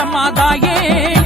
மாதம்மா தாயே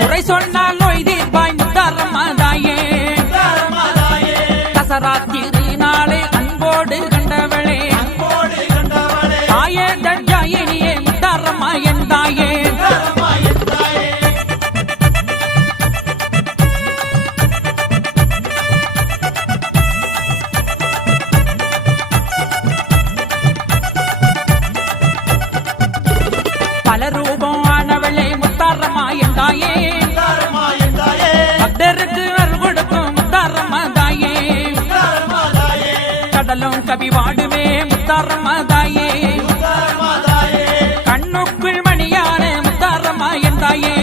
குறை சொன்னால் நோய் தீர்ப்பாய் முத்தாரம்மா பல ரூபம் ஆனவளை முத்தாரமா என்றாயே. பக்தருக்கு அருள் கொடுக்கும் முத்தாரமா தாயே. கடலும் கவி வாடுமே முத்தாரமா தாயே. கண்ணுக்குள் மணியான முத்தாரமா என்றாயே.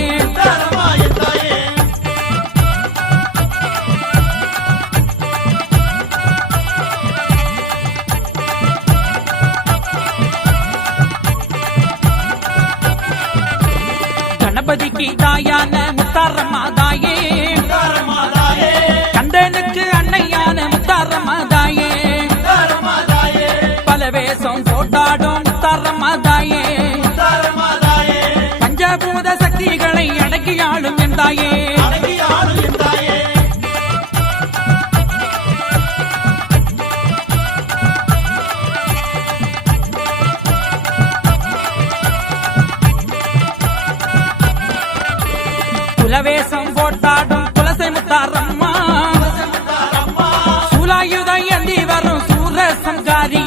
தாயான முத்தாரம்மா தாயே கண்டனுக்கு அன்னையான முத்தாரம்மா தாயே பல வேஷம் போட்டாடும் முத்தாரம்மா தாயே பஞ்சபூத சக்திகளை அடக்கியாளும் என் தாயே. lugar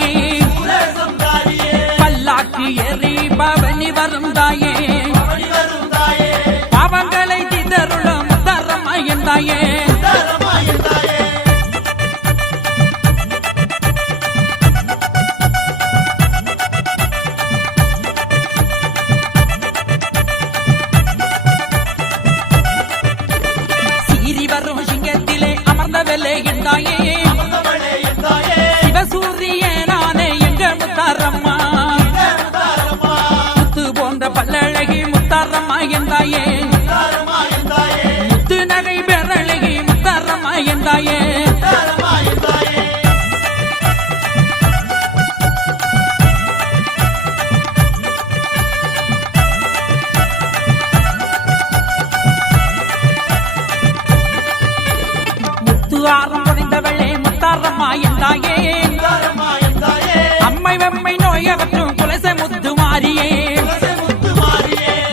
மிகவற்றும் குலசை முத்து மாறியே.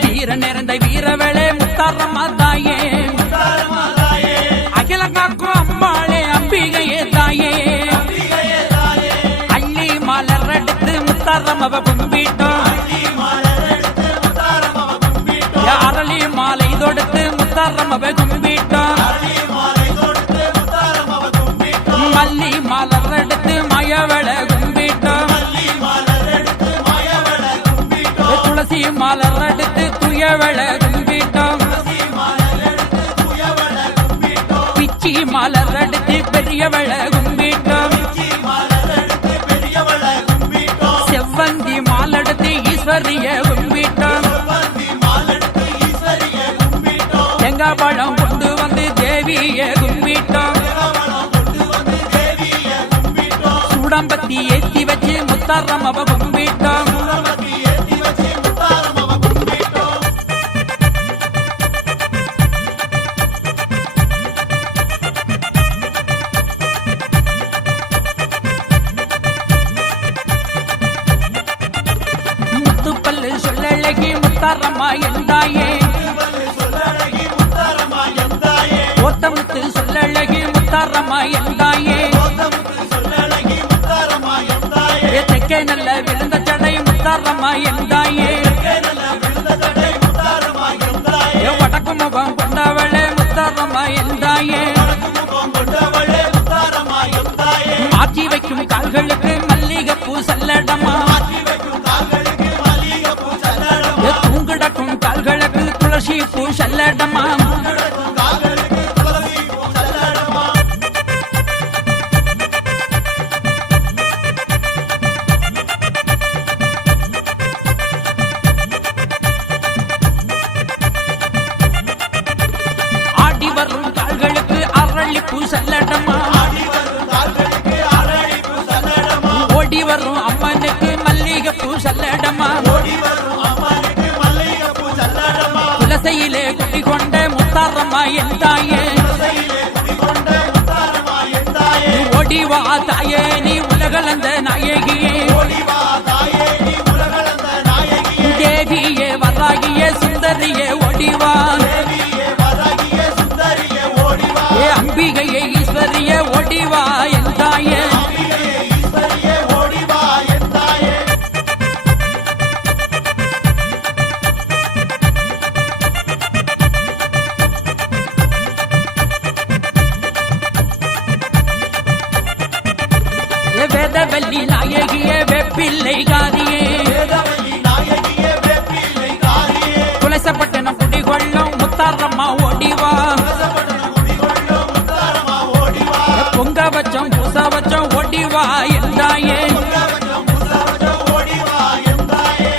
வீர நிறைந்த வீரவேளை முத்தாரம்மா தாயே அகில காக்கும் அம்பாளே அம்பிகையே தாயே. அள்ளி மலர் எடுத்து முத்தாரம்மாவை கும்பிட்டோம். அரளி மாலை தொடுத்து முத்தாரம்மாவை தூயவள கும்பிட்டோம் பிச்சி மலர் அடுத்து பெரியவள கும்பிட்டோம் செவ்வந்தி மாலடுத்து ஈஸ்வரிய கும்பிட்டோம் தேங்காய் பழம் கொண்டு வந்து தேவிய கும்பிட்டோம் சூடம்பத்தி ஏத்தி வச்சு முத்தாரம் அவ கும்பிட்டோம். சொல்லழகி முத்தாரம்மா எந்தாயே? ஓத்தமுத்து சொல்லழகி முத்தாரம்மா எந்தாயே? தெக்கே நல்ல விழுந்த சடை முத்தாரம்மா எந்தாயே? வடக்கு முகம் கொண்டவளே முத்தாரம்மா எந்தாயே? ஆட்சி வைக்கும் கால்களுக்கு மல்லிகை பூ சல்லடமா? స్కాలర్షిప్ చల్లడమ్మా ஓடிவா என் தாயே ஓடிவா தாயே நீ உலகளந்த நாயகியே. ஓடிவா என்றாயே.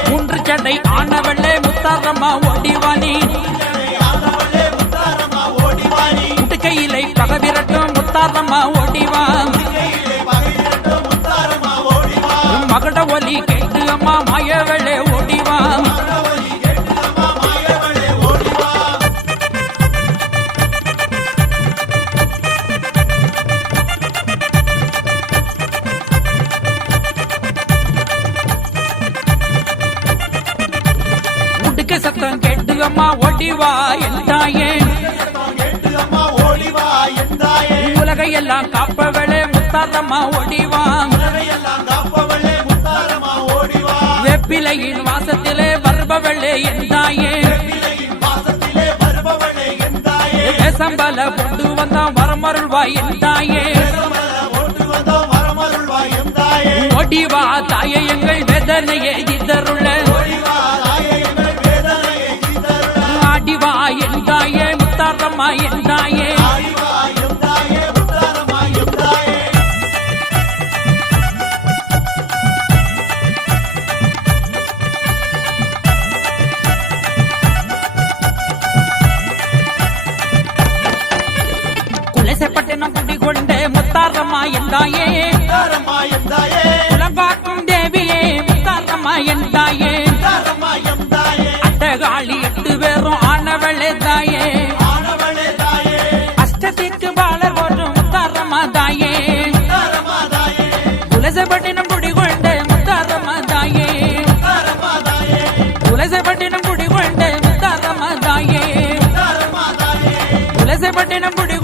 மூன்று சடை ஆனவள்ளே முத்தாரம்மா ஓடிவானி முட்டுக்கையிலை பகவிரட்டும் முத்தாரம்மா ஓடிவா. மகட ஒலி கேட்டு அம்மா மாயவளே ஓடி உலகையெல்லாம் காப்பவளே முத்தாரம்மா ஓடிவா உலகையெல்லாம் காப்பவளே முத்தாரம்மா ஓடிவா வெப்பிலையின் வாசத்திலே வருபவளே எந்தாயே. சம்பல கொண்டு வந்தான் வரமருள்வாய் எந்தாயே. ஓடிவா தாயே எங்கள் வேதனையே இதருள்ள ஆடிவா என் தாயே முத்தாரம்மா குடிகொண்ட முத்தாரமாதாயே துளசி பட்டினம் குடி